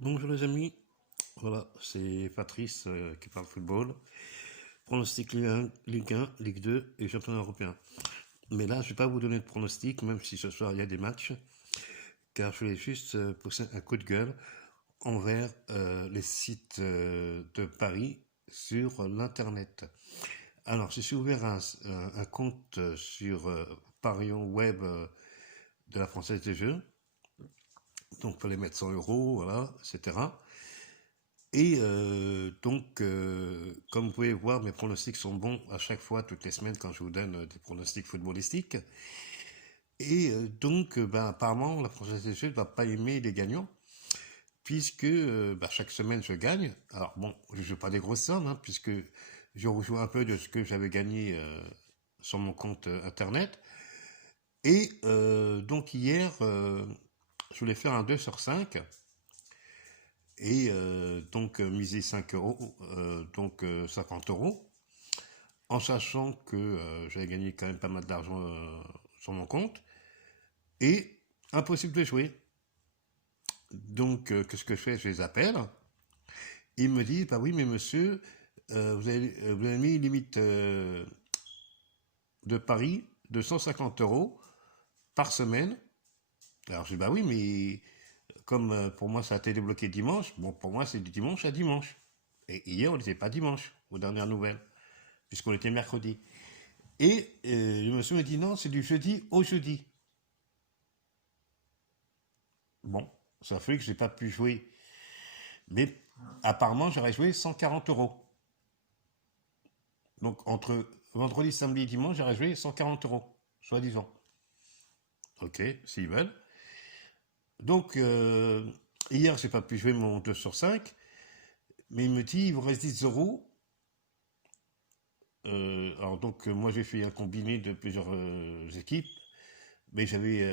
Bonjour les amis, voilà, c'est Patrice qui parle football. Pronostic Ligue 1, Ligue 2 et championnat européen. Mais là, je ne vais pas vous donner de pronostic, même si ce soir il y a des matchs, car je voulais juste pousser un coup de gueule envers les sites de paris sur l'internet. Alors, je suis ouvert un compte sur Parion Web de la Française des Jeux, donc il fallait mettre 100 euros, voilà, etc. Et comme vous pouvez voir, mes pronostics sont bons à chaque fois, toutes les semaines, quand je vous donne des pronostics footballistiques. Et apparemment, la Française des Jeux ne va pas aimer les gagnants, puisque chaque semaine, je gagne. Alors bon, je ne joue pas des grosses sommes, hein, puisque je rejoue un peu de ce que j'avais gagné sur mon compte Internet. Et donc hier, je voulais faire un 2 sur 5. Et miser 5 euros, 50 euros, en sachant que j'avais gagné quand même pas mal d'argent sur mon compte, et impossible de jouer. Donc, qu'est-ce que je fais? Je les appelle. Ils me disent, bah oui, mais monsieur, vous avez mis une limite de pari de 150 euros par semaine. Alors, je dis, bah oui, mais comme pour moi, ça a été débloqué dimanche, bon, pour moi, c'est du dimanche à dimanche. Et hier, on n'était pas dimanche, aux dernières nouvelles, puisqu'on était mercredi. Et le monsieur me dit non, c'est du jeudi au jeudi. Bon, ça fait que je n'ai pas pu jouer. Mais apparemment, j'aurais joué 140 euros. Donc entre vendredi, samedi et dimanche, j'aurais joué 140 euros, soi-disant. Ok, s'ils veulent. Donc, hier, j'ai pas pu jouer mon 2 sur 5. Mais il me dit, il vous reste 10 euros. Moi, j'ai fait un combiné de plusieurs équipes. Mais j'avais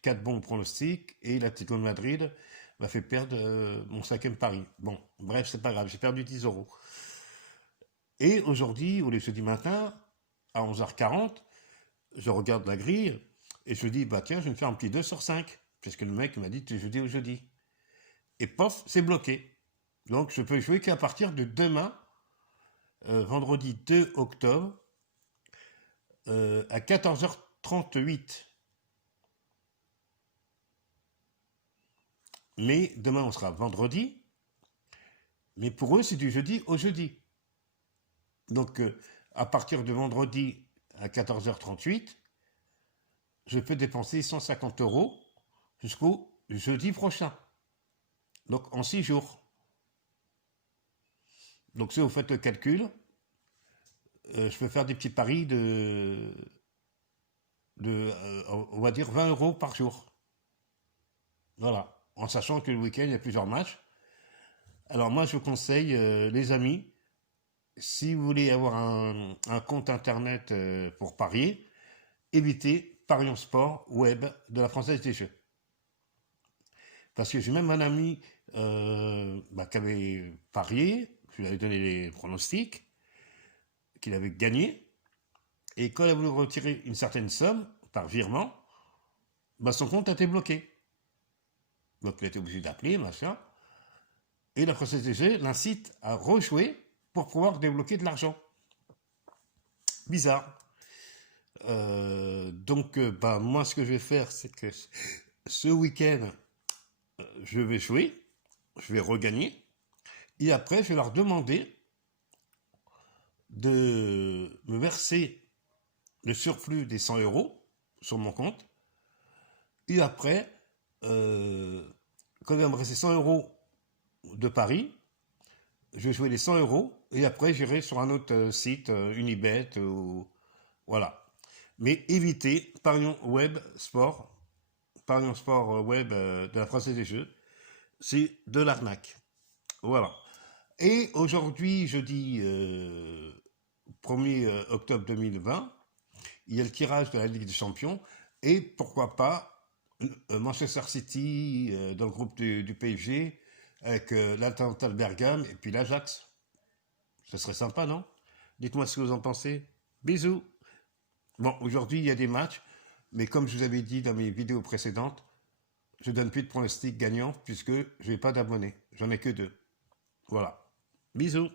4 bons pronostics et l'Atlético de Madrid m'a fait perdre mon cinquième pari. Bon, bref, c'est pas grave, j'ai perdu 10 euros. Et aujourd'hui, ou les jeudi matin, à 11h40, je regarde la grille et je dis, bah tiens, je vais me faire un petit 2 sur 5, puisque le mec m'a dit du jeudi au jeudi. Et pof, c'est bloqué. Donc je peux jouer qu'à partir de demain, vendredi 2 octobre, à 14h38. Mais demain, on sera vendredi. Mais pour eux, c'est du jeudi au jeudi. Donc, à partir de vendredi à 14h38, je peux dépenser 150 euros jusqu'au jeudi prochain. Donc, en 6 jours. Donc, si vous faites le calcul, je peux faire des petits paris on va dire, 20 euros par jour. Voilà. En sachant que le week-end, il y a plusieurs matchs. Alors, moi, je vous conseille, les amis, si vous voulez avoir un compte internet pour parier, évitez Parions Sport Web de la Française des Jeux. Parce que j'ai même un ami qui avait parié, je lui avais donné les pronostics, qu'il avait gagné, et quand il a voulu retirer une certaine somme par virement, son compte a été bloqué. Donc il a été obligé d'appeler, machin, et la Française des Jeux l'incite à rejouer pour pouvoir débloquer de l'argent. Bizarre. Moi, ce que je vais faire, c'est que ce week-end, je vais jouer, je vais regagner, et après, je vais leur demander de me verser le surplus des 100 euros sur mon compte, et après, quand il va me rester 100 euros de Paris, je vais jouer les 100 euros, et après, j'irai sur un autre site, Unibet, ou voilà. Mais évitez Parions Web Sport, Parions Sport Web de la Française des Jeux, c'est de l'arnaque. Voilà. Et aujourd'hui, jeudi 1er octobre 2020, il y a le tirage de la Ligue des Champions, et pourquoi pas Manchester City dans le groupe du PSG, avec l'Atalanta de Bergame, et puis l'Ajax. Ce serait sympa, non? Dites-moi ce que vous en pensez. Bisous. Bon, aujourd'hui, il y a des matchs, mais comme je vous avais dit dans mes vidéos précédentes, je donne plus de pronostics gagnants puisque je n'ai pas d'abonnés. J'en ai que 2. Voilà. Bisous.